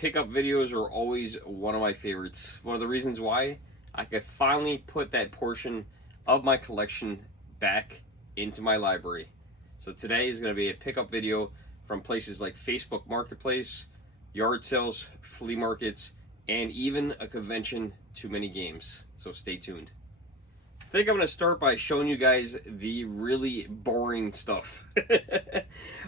pickup videos are always one of my favorites. One of the reasons why I could finally put that portion of my collection back into my library. So today is going to be a pickup video from places like Facebook Marketplace, yard sales, flea markets, and even a convention, Too Many Games. So stay tuned. I think I'm going to start by showing you guys the really boring stuff.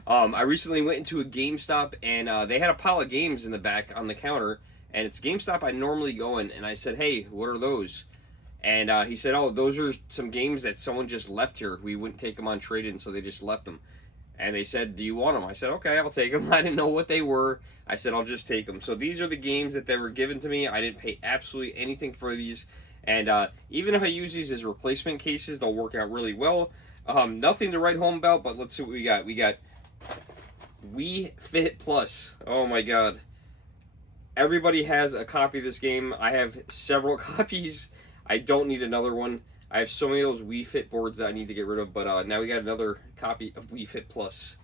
I recently went into a GameStop and they had a pile of games in the back on the counter, and it's a GameStop I normally go in, and I said, hey, what are those? And he said, oh, those are some games that someone just left here. We wouldn't take them on trade-in, so they just left them. And they said, do you want them? I said, okay, I'll take them. I didn't know what they were. I said, I'll just take them. So these are the games that they were given to me. I didn't pay absolutely anything for these. And even if I use these as replacement cases, they'll work out really well. Nothing to write home about, but let's see what we got. We got Wii Fit Plus. Oh my god. Everybody has a copy of this game. I have several copies. I don't need another one. I have so many of those Wii Fit boards that I need to get rid of, but now we got another copy of Wii Fit Plus.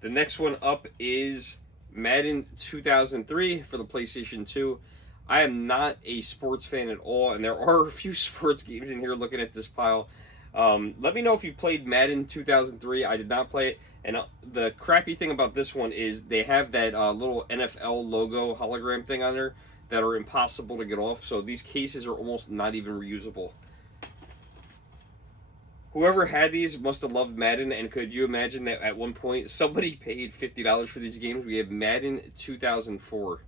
The next one up is Madden 2003 for the PlayStation 2. I am not a sports fan at all, and there are a few sports games in here looking at this pile. Let me know if you played Madden 2003. I did not play it, and the crappy thing about this one is they have that little NFL logo hologram thing on there that are impossible to get off, so these cases are almost not even reusable. Whoever had these must have loved Madden, and could you imagine that at one point somebody paid $50 for these games? We have Madden 2004.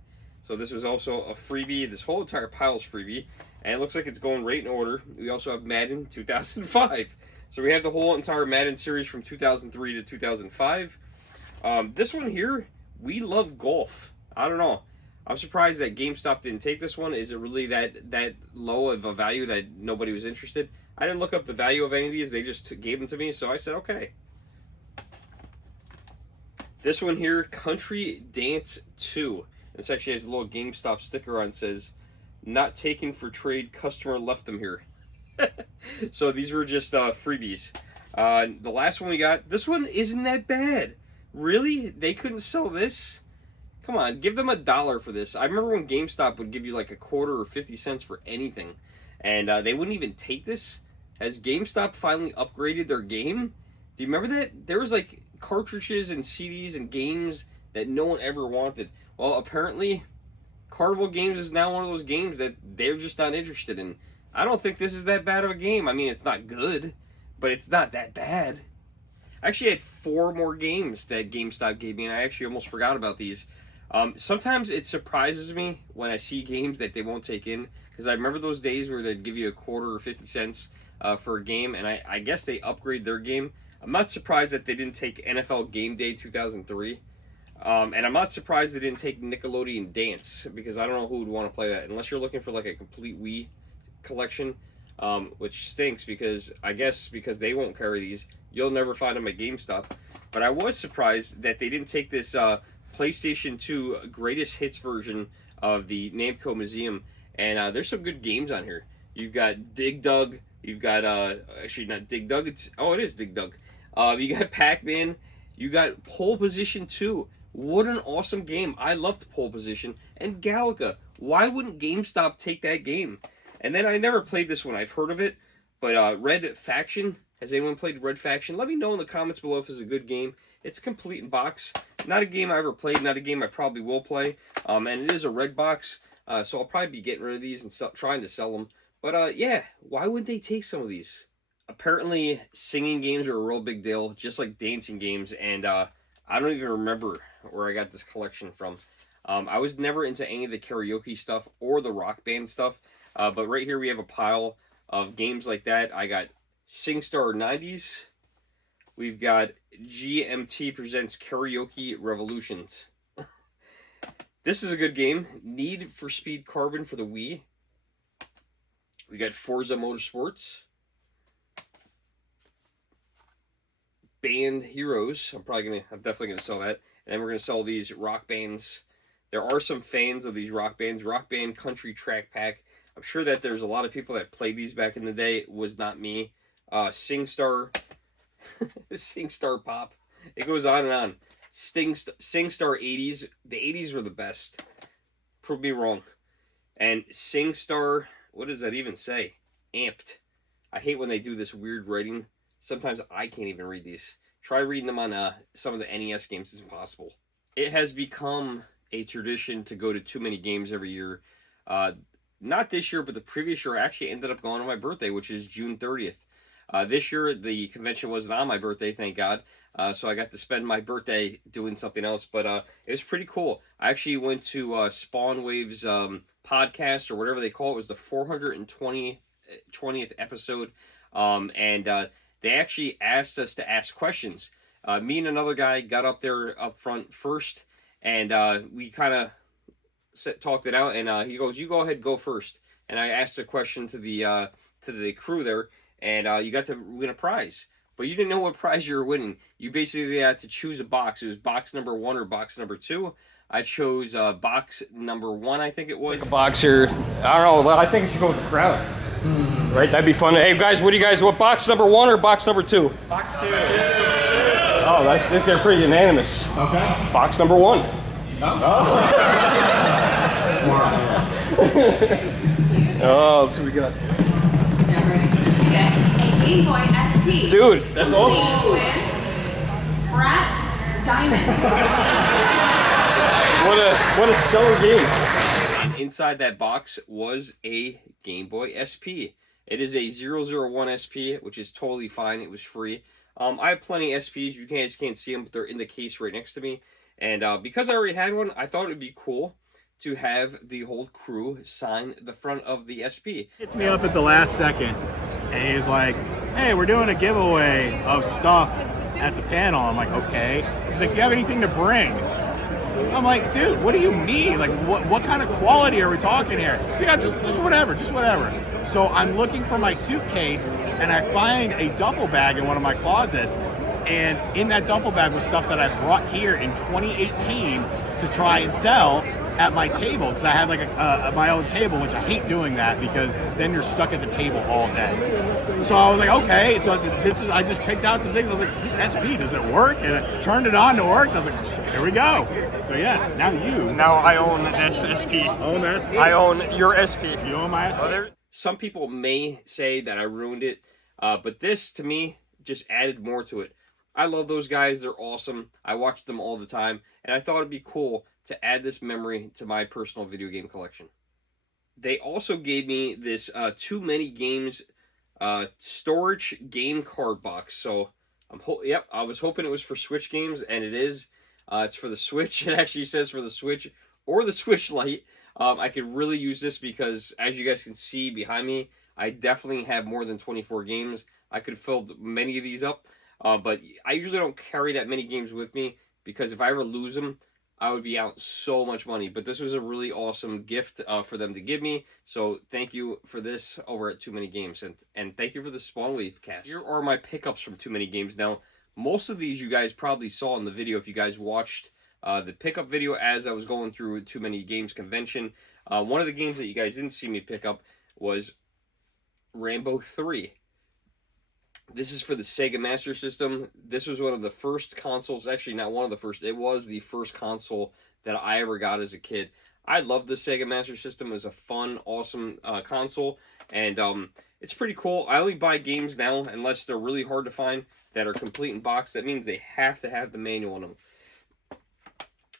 So this was also a freebie. This whole entire pile is freebie, and it looks like it's going right in order. We also have Madden 2005. So we have the whole entire Madden series from 2003 to 2005. This one here, We Love Golf. I don't know. I'm surprised that GameStop didn't take this one. Is it really that low of a value that nobody was interested? I didn't look up the value of any of these. They just gave them to me, so I said, okay. This one here, Country Dance 2. This actually has a little GameStop sticker on it, says, not taken for trade, customer left them here. So these were just freebies. The last one we got, this one isn't that bad. Really? They couldn't sell this? Come on, give them $1 for this. I remember when GameStop would give you like a quarter or 50 cents for anything, and they wouldn't even take this. Has GameStop finally upgraded their game? Do you remember that? There was like cartridges and CDs and games that no one ever wanted. Well, apparently, Carnival Games is now one of those games that they're just not interested in. I don't think this is that bad of a game. I mean, it's not good, but it's not that bad. I actually had 4 more games that GameStop gave me, and I actually almost forgot about these. Sometimes it surprises me when I see games that they won't take in, because I remember those days where they'd give you a quarter or 50 cents for a game, and I guess they upgrade their game. I'm not surprised that they didn't take NFL Game Day 2003. And I'm not surprised they didn't take Nickelodeon Dance, because I don't know who would want to play that, unless you're looking for like a complete Wii collection, which stinks, because I guess because they won't carry these, you'll never find them at GameStop. But I was surprised that they didn't take this PlayStation 2 Greatest Hits version of the Namco Museum, and there's some good games on here. You've got Dig Dug, you've got, actually not Dig Dug, it is Dig Dug. You got Pac-Man, you got Pole Position 2. What an awesome game. I loved Pole Position. And Galaga. Why wouldn't GameStop take that game? And then I never played this one. I've heard of it. But Red Faction. Has anyone played Red Faction? Let me know in the comments below if it's a good game. It's complete in box. Not a game I ever played. Not a game I probably will play. And it is a red box. So I'll probably be getting rid of these and trying to sell them. But yeah, why wouldn't they take some of these? Apparently, singing games are a real big deal. Just like dancing games. And I don't even remember where I got this collection from. I was never into any of the karaoke stuff or the rock band stuff. But right here we have a pile of games like that. I got SingStar 90s. We've got GMT Presents Karaoke Revolutions. This is a good game. Need for Speed Carbon for the Wii. We got Forza Motorsports. Band Heroes. I'm definitely gonna sell that. And then we're gonna sell these rock bands. There are some fans of these rock bands. Rock Band Country Track Pack. I'm sure that there's a lot of people that played these back in the day. It was not me. SingStar. SingStar Pop. It goes on and on. SingStar 80s. The 80s were the best. prove me wrong. And SingStar, what does that even say? Amped. I hate when they do this weird writing. Sometimes I can't even read these. Try reading them on some of the NES games. It's impossible. It has become a tradition to go to too many games every year. Not this year, but the previous year I actually ended up going on my birthday, which is June 30th. This year, the convention wasn't on my birthday, thank God. So I got to spend my birthday doing something else. But it was pretty cool. I actually went to Spawn Wave's podcast, or whatever they call it. It was the 420th episode. And they actually asked us to ask questions. Me and another guy got up there up front first. And we kind of talked it out. And he goes, "You go ahead, go first." And I asked a question to the crew there. And you got to win a prize. But you didn't know what prize you were winning. You basically had to choose a box. It was box number 1 or box number 2. I chose box number 1, I think it was. Like a box here. I don't know. I think it should go with the crowd. Right? That'd be fun. Hey, guys, what box number 1 or box number 2? Box 2. Oh, I think they're pretty unanimous. Okay. Box number 1. Oh. Smart. Oh, let's see what we got. Game Boy SP. Dude, that's awesome. With Bratz Diamond. What a stellar game. Inside that box was a Game Boy SP. It is a 001 SP, which is totally fine. It was free. I have plenty of SPs. You guys can't see them, but they're in the case right next to me. And because I already had one, I thought it would be cool to have the whole crew sign the front of the SP. Hits me up at the last second. And he's like, "Hey, we're doing a giveaway of stuff at the panel." I'm like, "Okay." He's like, "Do you have anything to bring?" I'm like, "Dude, what do you mean? Like, what kind of quality are we talking here?" He's like, just whatever. So I'm looking for my suitcase, and I find a duffel bag in one of my closets. And in that duffel bag was stuff that I brought here in 2018 to try and sell at my table, because I had like my own table, which I hate doing that because then you're stuck at the table all day. So I was like, okay, so I just picked out some things. I was like, this SP, does it work? And I turned it on to work. I was like, here we go. So yes, now I own this SP. Own the SP? I own your SP. You own my SP? Some people may say that I ruined it, but this, to me, just added more to it. I love those guys. They're awesome. I watch them all the time, and I thought it'd be cool to add this memory to my personal video game collection. They also gave me this Too Many Games storage game card box. So I was hoping it was for Switch games, and it is. It's for the Switch. It actually says for the Switch or the Switch Lite. I could really use this because, as you guys can see behind me, I definitely have more than 24 games. I could have filled many of these up, but I usually don't carry that many games with me because if I ever lose them, I would be out so much money. But this was a really awesome gift for them to give me. So thank you for this over at Too Many Games. And thank you for the Spawn Wave cast. Here are my pickups from Too Many Games. Now, most of these you guys probably saw in the video if you guys watched the pickup video as I was going through Too Many Games convention. One of the games that you guys didn't see me pick up was Rambo 3. This is for the Sega Master System. This was one of the first consoles, actually not one of the first, it was the first console that I ever got as a kid. I love the Sega Master System. It was a fun, awesome console, and it's pretty cool. I only buy games now, unless they're really hard to find, that are complete in box. That means they have to have the manual in them.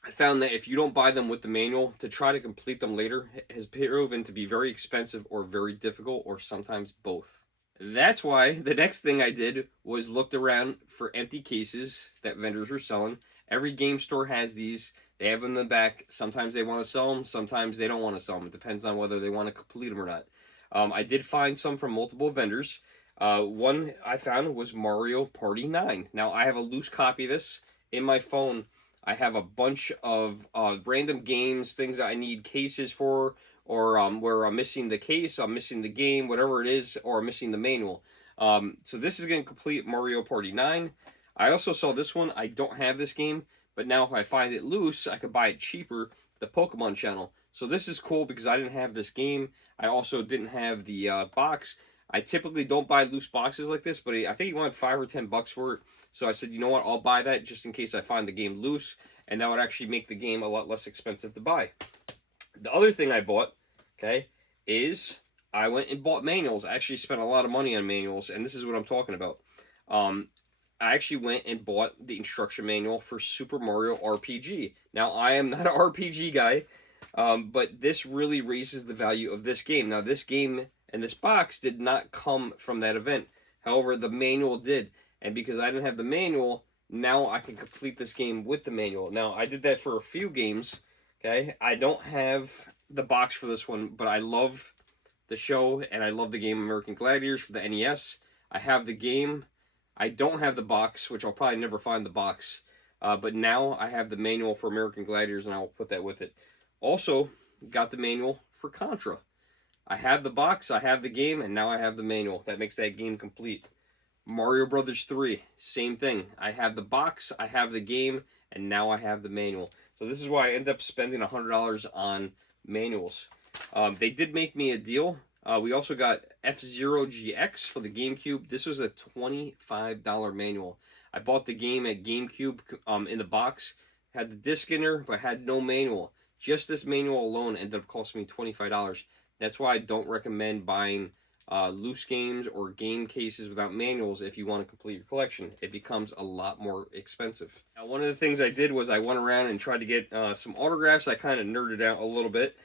I found that if you don't buy them with the manual, to try to complete them later has proven to be very expensive or very difficult, or sometimes both. That's why the next thing I did was looked around for empty cases that vendors were selling. Every game store has these. They have them in the back. Sometimes they want to sell them. Sometimes they don't want to sell them. It depends on whether they want to complete them or not. I did find some from multiple vendors. One I found was Mario Party 9. Now, I have a loose copy of this in my phone. I have a bunch of random games, things that I need cases for, or where I'm missing the case, I'm missing the game, whatever it is, or I'm missing the manual. So this is going to complete Mario Party 9. I also saw this one. I don't have this game, but now if I find it loose, I could buy it cheaper, the Pokemon channel. So this is cool because I didn't have this game. I also didn't have the box. I typically don't buy loose boxes like this, but I think he wanted $5 or $10 for it. So I said, you know what, I'll buy that just in case I find the game loose, and that would actually make the game a lot less expensive to buy. The other thing I bought, okay, is I went and bought manuals. I actually spent a lot of money on manuals, and this is what I'm talking about. I actually went and bought the instruction manual for Super Mario RPG. Now, I am not an RPG guy, but this really raises the value of this game. Now, this game and this box did not come from that event. However, the manual did. And because I didn't have the manual, now I can complete this game with the manual. Now, I did that for a few games, okay? I don't have the box for this one, but I love the show, and I love the game American Gladiators for the NES. I have the game. I don't have the box, which I'll probably never find the box. But now I have the manual for American Gladiators, and I will put that with it. Also, got the manual for Contra. I have the box, I have the game, and now I have the manual. That makes that game complete. Mario Brothers 3, same thing. I have the box, I have the game, and now I have the manual. So this is why I end up spending $100 on manuals. They did make me a deal. We also got F-Zero GX for the GameCube. This was a $25 manual. I bought the game at GameCube in the box. Had the disc in there, but had no manual. Just this manual alone ended up costing me $25. That's why I don't recommend buying loose games or game cases without manuals if you want to complete your collection. It becomes a lot more expensive. Now, one of the things I did was I went around and tried to get some autographs. I kind of nerded out a little bit.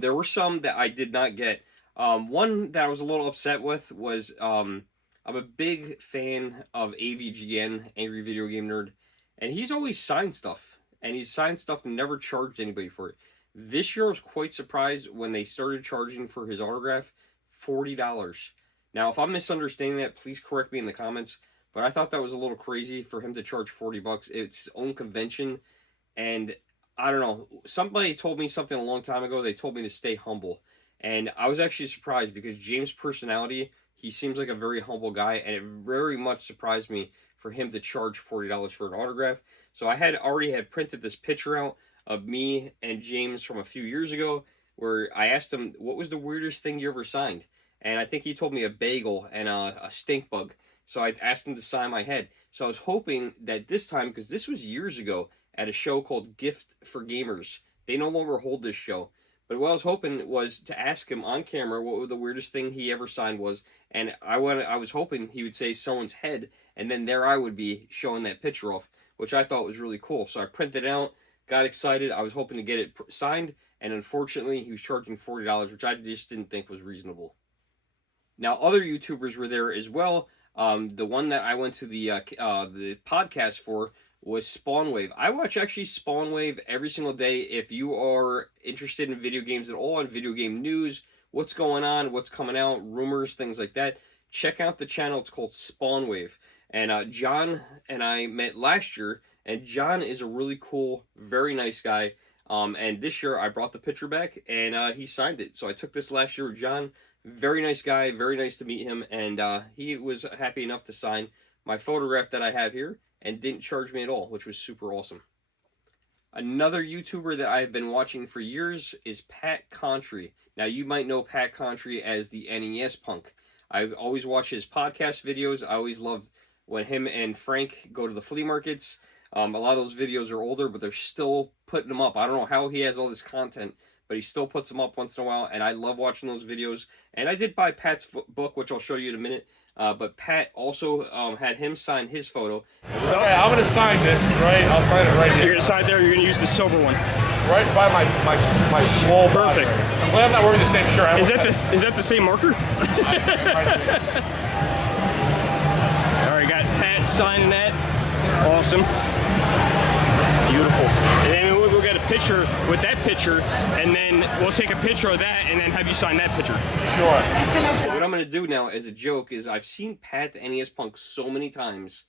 There were some that I did not get. One that I was a little upset with was I'm a big fan of AVGN, Angry Video Game Nerd, and he's always signed stuff. And he's signed stuff and never charged anybody for it. This year I was quite surprised when they started charging for his autograph $40. Now, if I'm misunderstanding that, please correct me in the comments, but I thought that was a little crazy for him to charge $40. It's his own convention, and I don't know. Somebody told me something a long time ago. They told me to stay humble, and I was actually surprised because James' personality, he seems like a very humble guy, and it very much surprised me for him to charge $40 for an autograph. So I had already printed this picture out of me and James from a few years ago, where I asked him, what was the weirdest thing you ever signed? And I think he told me a bagel and a stink bug. So I asked him to sign my head. So I was hoping that this time, because this was years ago at a show called Gift for Gamers. They no longer hold this show. But what I was hoping was to ask him on camera what the weirdest thing he ever signed was. And I was hoping he would say someone's head, and then there I would be showing that picture off, which I thought was really cool. So I printed it out, got excited. I was hoping to get it signed, and unfortunately, he was charging $40, which I just didn't think was reasonable. Now, other YouTubers were there as well. The one that I went to the podcast for was Spawnwave. I watch actually Spawnwave every single day. If you are interested in video games at all, and video game news, what's going on, what's coming out, rumors, things like that, check out the channel. It's called Spawnwave. And John and I met last year, and John is a really cool, very nice guy. And this year I brought the picture back, and he signed it. So I took this last year with John. Very nice guy, very nice to meet him, and he was happy enough to sign my photograph that I have here and didn't charge me at all, which was super awesome. Another YouTuber that I've been watching for years is Pat Contry. Now, you might know Pat Contry as the NES punk. I always watch his podcast videos. I always love when him and Frank go to the flea markets. A lot of those videos are older, but they're still putting them up. I don't know how he has all this content, but he still puts them up once in a while, and I love watching those videos. And I did buy Pat's book, which I'll show you in a minute, but Pat also had him sign his photo. Okay, I'm going to sign this, right? I'll sign it right here. You're going to sign there, you're going to use the silver one. Right by my swole body. Perfect. I'm glad I'm not wearing the same shirt. Is that the same marker? Alright, got Pat signing that. Awesome. Beautiful. And then we'll get a picture with that picture, and then we'll take a picture of that and then have you sign that picture. Sure. What I'm going to do now as a joke is I've seen Pat the NES Punk so many times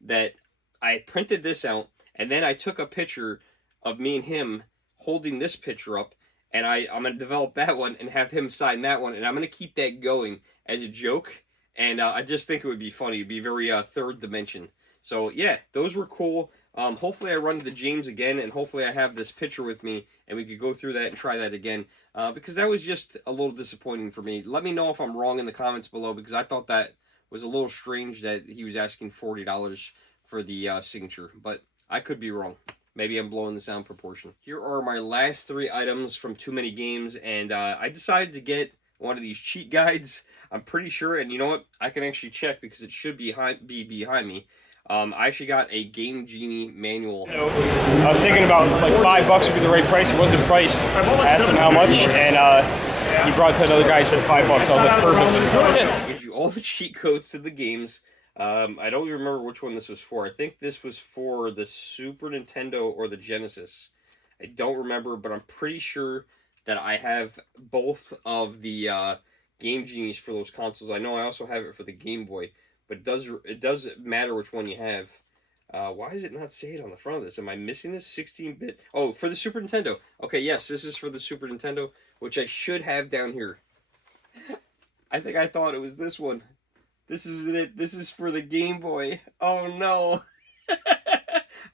that I printed this out, and then I took a picture of me and him holding this picture up, and I'm going to develop that one and have him sign that one, and I'm going to keep that going as a joke, and I just think it would be funny. It would be very third dimension. So yeah, those were cool. Hopefully I run into James again, and hopefully I have this picture with me, and we could go through that and try that again, because that was just a little disappointing for me. Let me know if I'm wrong in the comments below, because I thought that was a little strange that he was asking $40 for the signature, but I could be wrong. Maybe I'm blowing this out in proportion. Here are my last 3 items from Too Many Games, and I decided to get one of these cheat guides. I'm pretty sure, and you know what? I can actually check because it should be behind me. I actually got a Game Genie manual. I was thinking about like $5 would be the right price. It wasn't priced. I asked him how much, and he brought it to another guy. Said $5. I was like, perfect. Gives you all the cheat codes to the games. I don't even remember which one this was for. I think this was for the Super Nintendo or the Genesis. I don't remember, but I'm pretty sure that I have both of the Game Genies for those consoles. I know I also have it for the Game Boy, but it does matter which one you have. Why does it not say it on the front of this? Am I missing this? 16-bit? Oh, for the Super Nintendo. Okay, yes, this is for the Super Nintendo, which I should have down here. I think I thought it was this one. This is it. This is for the Game Boy. Oh, no.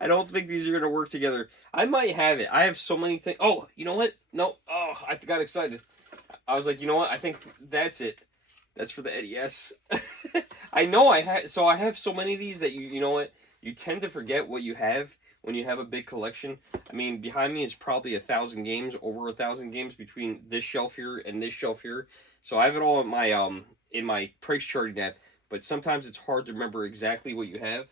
I don't think these are going to work together. I might have it. I have so many things. Oh, you know what? No. Oh, I got excited. I was like, you know what? I think that's it. That's for the NES. I know I have. So I have so many of these that you know what? You tend to forget what you have when you have a big collection. I mean, behind me is probably 1,000 games, over 1,000 games between this shelf here and this shelf here. So I have it all in my price charting app. But sometimes it's hard to remember exactly what you have.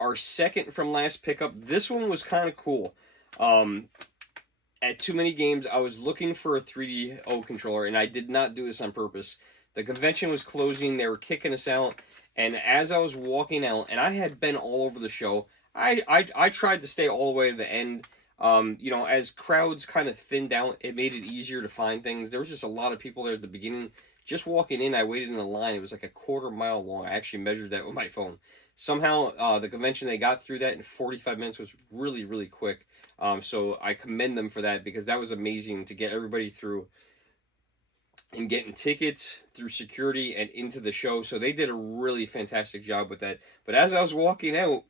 Our second from last pickup, this one was kind of cool. At Too Many Games, I was looking for a 3DO controller, and I did not do this on purpose. The convention was closing, they were kicking us out, and as I was walking out, and I had been all over the show, I tried to stay all the way to the end. You know, as crowds kind of thinned out, it made it easier to find things. There was just a lot of people there at the beginning. Just walking in, I waited in a line. It was like a 1/4 mile long. I actually measured that with my phone. Somehow, the convention, they got through that in 45 minutes, was really, really quick. So I commend them for that, because that was amazing to get everybody through and getting tickets through security and into the show. So they did a really fantastic job with that. But as I was walking out,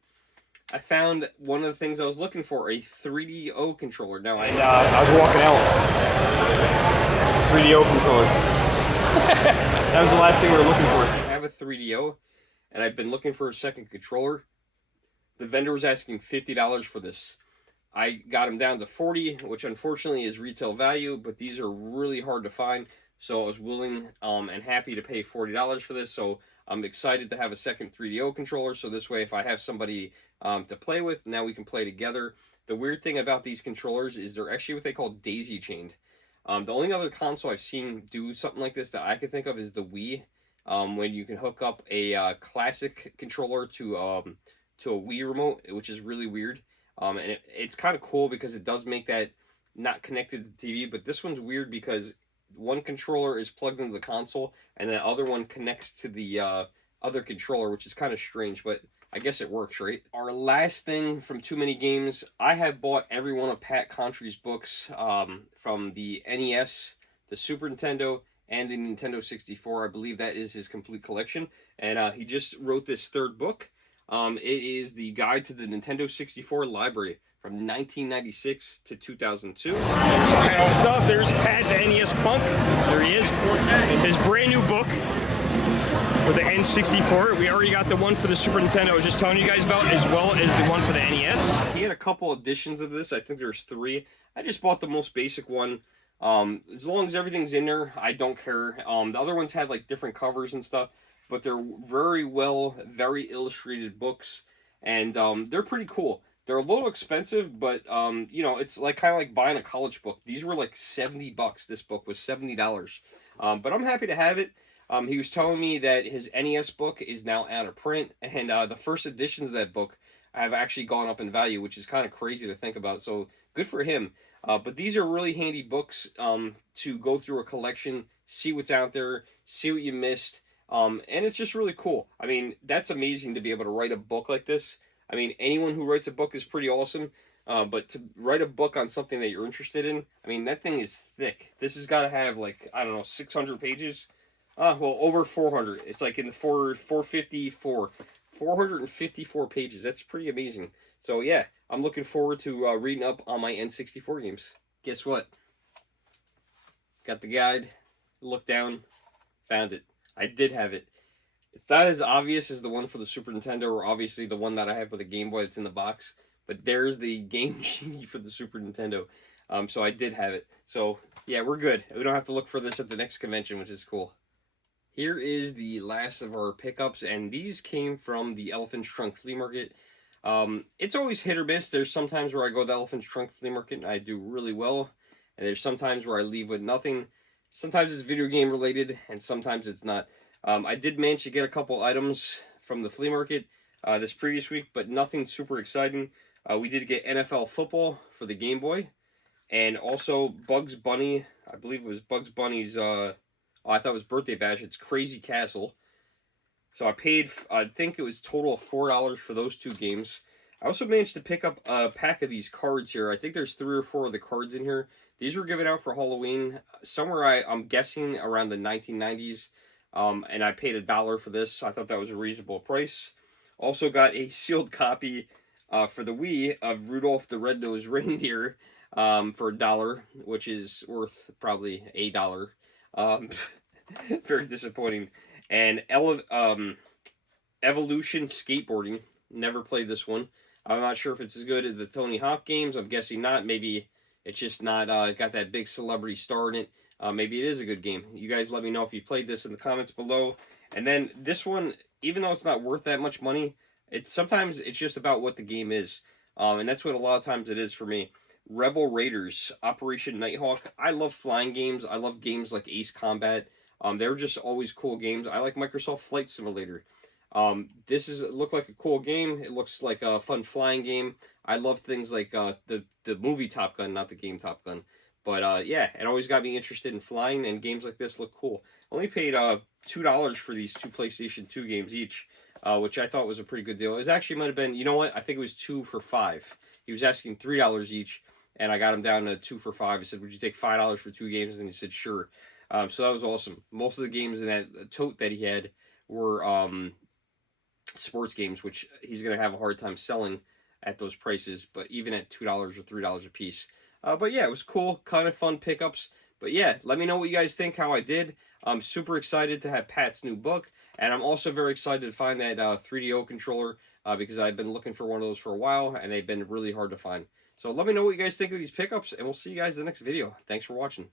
I found one of the things I was looking for, a 3DO controller. Now, I was walking out, 3DO controller. That was the last thing we were looking for. I have a 3DO, and I've been looking for a second controller. The vendor was asking $50 for this. I got him down to $40, which unfortunately is retail value, but these are really hard to find. So I was willing and happy to pay $40 for this. So I'm excited to have a second 3DO controller. So this way, if I have somebody to play with, now we can play together. The weird thing about these controllers is they're actually what they call daisy chained. The only other console I've seen do something like this that I can think of is the Wii, when you can hook up a classic controller to a Wii remote, which is really weird. And it's kind of cool because it does make that not connected to the TV, but this one's weird because one controller is plugged into the console, and the other one connects to the other controller, which is kind of strange, but I guess it works, right? Our last thing from Too Many Games, I have bought every one of Pat Contry's books from the NES, the Super Nintendo, and the Nintendo 64. I believe that is his complete collection. And he just wrote this 3rd book. It is the Guide to the Nintendo 64 Library from 1996 to 2002. Stuff. There's Pat the NES Punk. There he is. His brand new book for the N64. We already got the one for the Super Nintendo I was just telling you guys about, as well as the one for the NES. He had a couple editions of this. I think there's 3. I just bought the most basic one. As long as everything's in there, I don't care. The other ones had like different covers and stuff, but they're very illustrated books, and they're pretty cool. They're a little expensive, but you know, it's like kind of like buying a college book. These were like $70. This book was $70. But I'm happy to have it. He was telling me that his NES book is now out of print, and the first editions of that book have actually gone up in value, which is kind of crazy to think about. So good for him. But these are really handy books to go through a collection, see what's out there, see what you missed, and it's just really cool. I mean, that's amazing to be able to write a book like this. I mean, anyone who writes a book is pretty awesome, but to write a book on something that you're interested in, I mean, that thing is thick. This has got to have, like, I don't know, 600 pages? Well, over 400. It's like in the 454 pages. That's pretty amazing. So, yeah, I'm looking forward to reading up on my N64 games. Guess what? Got the guide, looked down, found it. I did have it. It's not as obvious as the one for the Super Nintendo, or obviously the one that I have for the Game Boy that's in the box, But there's the Game Genie for the Super Nintendo. So I did have it. So yeah, we're good. We don't have to look for this at the next convention, which is cool. Here is the last of our pickups, and these came from the Elephant's Trunk Flea Market. It's always hit or miss. There's sometimes where I go to the Elephant's Trunk Flea Market and I do really well, and there's sometimes where I leave with nothing. Sometimes it's video game related, and sometimes it's not. I did manage to get a couple items from the flea market this previous week, but nothing super exciting. We did get NFL football for the Game Boy, and also Bugs Bunny. I believe it was Bugs Bunny's. I thought it was birthday bash. It's Crazy Castle. So I paid, I think it was total of $4 for those two games. I also managed to pick up a pack of these cards here. I think there's 3 or 4 of the cards in here. These were given out for Halloween, somewhere I'm guessing around the 1990s. And I paid $1 for this. I thought that was a reasonable price. Also got a sealed copy for the Wii of Rudolph the Red-Nosed Reindeer for $1, which is worth probably $1. Very disappointing. And Evolution Skateboarding. Never played this one. I'm not sure if it's as good as the Tony Hawk games. I'm guessing not. Maybe it's just not got that big celebrity star in it. Maybe it is a good game. You guys let me know if you played this in the comments below. And then this one, even though it's not worth that much money, sometimes it's just about what the game is. And that's what a lot of times it is for me. Rebel Raiders, Operation Nighthawk. I love flying games. I love games like Ace Combat. They're just always cool games. I like Microsoft Flight Simulator. This looked like a cool game. It looks like a fun flying game. I love things like the movie Top Gun, not the game Top Gun. But yeah, it always got me interested in flying, and games like this look cool. Only paid $2 for these 2 PlayStation 2 games each, which I thought was a pretty good deal. It was actually might have been, you know what? I think it was 2 for $5. He was asking $3 each, and I got him down to 2 for $5. I said, "Would you take $5 for 2 games?" And he said, "Sure." So that was awesome. Most of the games in that tote that he had were sports games, which he's going to have a hard time selling at those prices, but even at $2 or $3 a piece. But yeah, it was cool, kind of fun pickups. But yeah, let me know what you guys think, how I did. I'm super excited to have Pat's new book, and I'm also very excited to find that 3DO controller because I've been looking for one of those for a while, and they've been really hard to find. So let me know what you guys think of these pickups, and we'll see you guys in the next video. Thanks for watching.